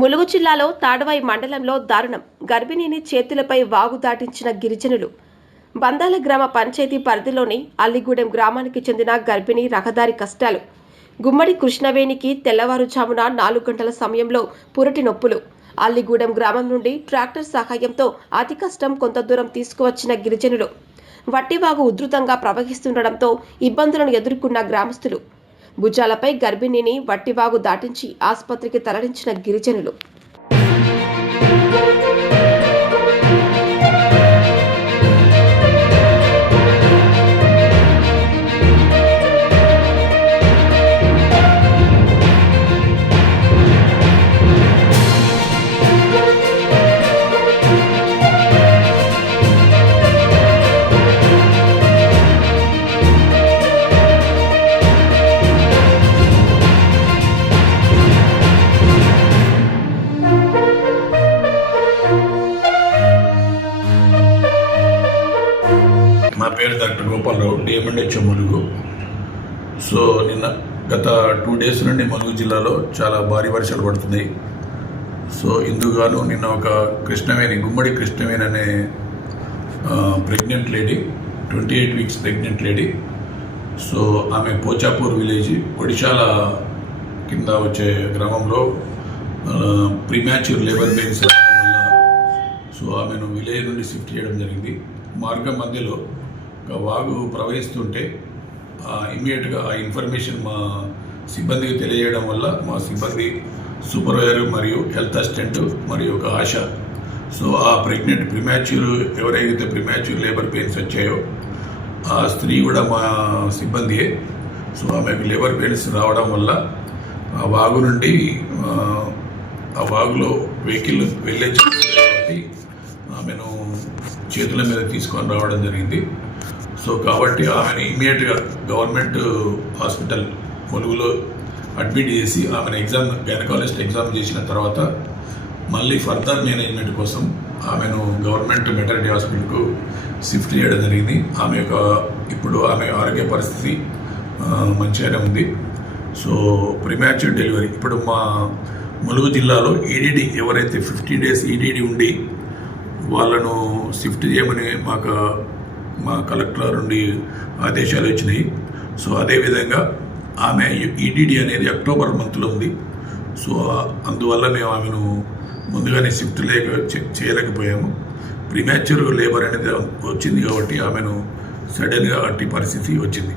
ములుగు జిల్లాలో తాడవాయి మండలంలో దారుణం. గర్భిణిని చేతులపై వాగు దాటించిన గిరిజనులు. బందాల గ్రామ పంచాయతీ పరిధిలోని అల్లిగూడెం గ్రామానికి చెందిన గర్భిణి రహదారి కష్టాలు. గుమ్మడి కృష్ణవేణికి తెల్లవారుజామున నాలుగు గంటల సమయంలో పురటి నొప్పులు. అల్లిగూడెం గ్రామం నుండి ట్రాక్టర్ సహాయంతో అతి కష్టం కొంత దూరం తీసుకువచ్చిన గిరిజనులు. వట్టివాగు ఉధృతంగా ప్రవహిస్తుండటంతో ఇబ్బందులను ఎదుర్కొన్న గ్రామస్తులు. భుజాలపై గర్భిణిని వట్టివాగు దాటించి ఆసుపత్రికి తరలించిన గిరిజనులు. నా పేరు doctor Gopalarao DMHO Mulugu. So నిన్న గత టూ డేస్ నుండి ములుగు జిల్లాలో చాలా భారీ వర్షాలు పడుతున్నాయి. సో ఇందుగాను నిన్న ఒక కృష్ణవేణి గుమ్మడి కృష్ణవేణి అనే pregnant lady twenty eight weeks pregnant lady so ఆమె పోచాపూర్ విలేజ్ ఒడిశాల కింద వచ్చే గ్రామంలో ప్రిమాచ్యూర్ లేబర్ పెయిన్స్ రావడం వల్ల సో ఆమెను విలేజ్ నుండి షిఫ్ట్ చేయడం జరిగింది. మార్గం మధ్యలో వాగు ప్రవహిస్తుంటే ఇమ్మీడియట్గా ఆ ఇన్ఫర్మేషన్ మా సిబ్బందికి తెలియజేయడం వల్ల మా సిబ్బంది సూపర్వైజర్ మరియు హెల్త్ అసిస్టెంట్ మరియు ఒక ఆశ. సో ఆ ప్రెగ్నెంట్ ప్రిమాచ్యూర్ ఎవరైతే ప్రిమాచ్యూర్ లేబర్ పెయిన్స్ వచ్చాయో ఆ స్త్రీ కూడా మా సిబ్బందియే. సో ఆమెకు లేబర్ పెయిన్స్ రావడం వల్ల ఆ వాగు నుండి ఆ, వాగులో వెహికల్ వెళ్ళే కాబట్టి ఆమెను చేతుల మీద తీసుకొని రావడం జరిగింది. సో కాబట్టి ఆమెను ఇమ్మీడియట్గా గవర్నమెంట్ హాస్పిటల్ ములుగులో అడ్మిట్ చేసి ఆమెను ఎగ్జామ్ గైనకాలజిస్ట్ ఎగ్జామ్ చేసిన తర్వాత మళ్ళీ ఫర్దర్ మేనేజ్మెంట్ కోసం ఆమెను గవర్నమెంట్ మెటర్నిటీ హాస్పిటల్కు షిఫ్ట్ చేయడం జరిగింది. ఆమె యొక్క ఇప్పుడు ఆమె ఆరోగ్య పరిస్థితి మంచిగానే ఉంది. సో ప్రిమాచ్యూర్ డెలివరీ ఇప్పుడు మా ములుగు జిల్లాలో ఈడీడీ ఎవరైతే ఫిఫ్టీ డేస్ ఈడీడీ ఉండి వాళ్ళను షిఫ్ట్ చేయమని మాకు మా కలెక్టర్ నుండి ఆదేశాలు వచ్చినాయి. సో అదేవిధంగా ఆమె ఈడీడీ అనేది అక్టోబర్ మంత్లో ఉంది. సో అందువల్ల మేము ఆమెను ముందుగానే షిఫ్ట్ లేక చేయలేకపోయాము. ప్రిమాచ్యూర్ లేబర్ అనేది వచ్చింది కాబట్టి ఆమెను సడన్గా అట్టి పరిస్థితి వచ్చింది.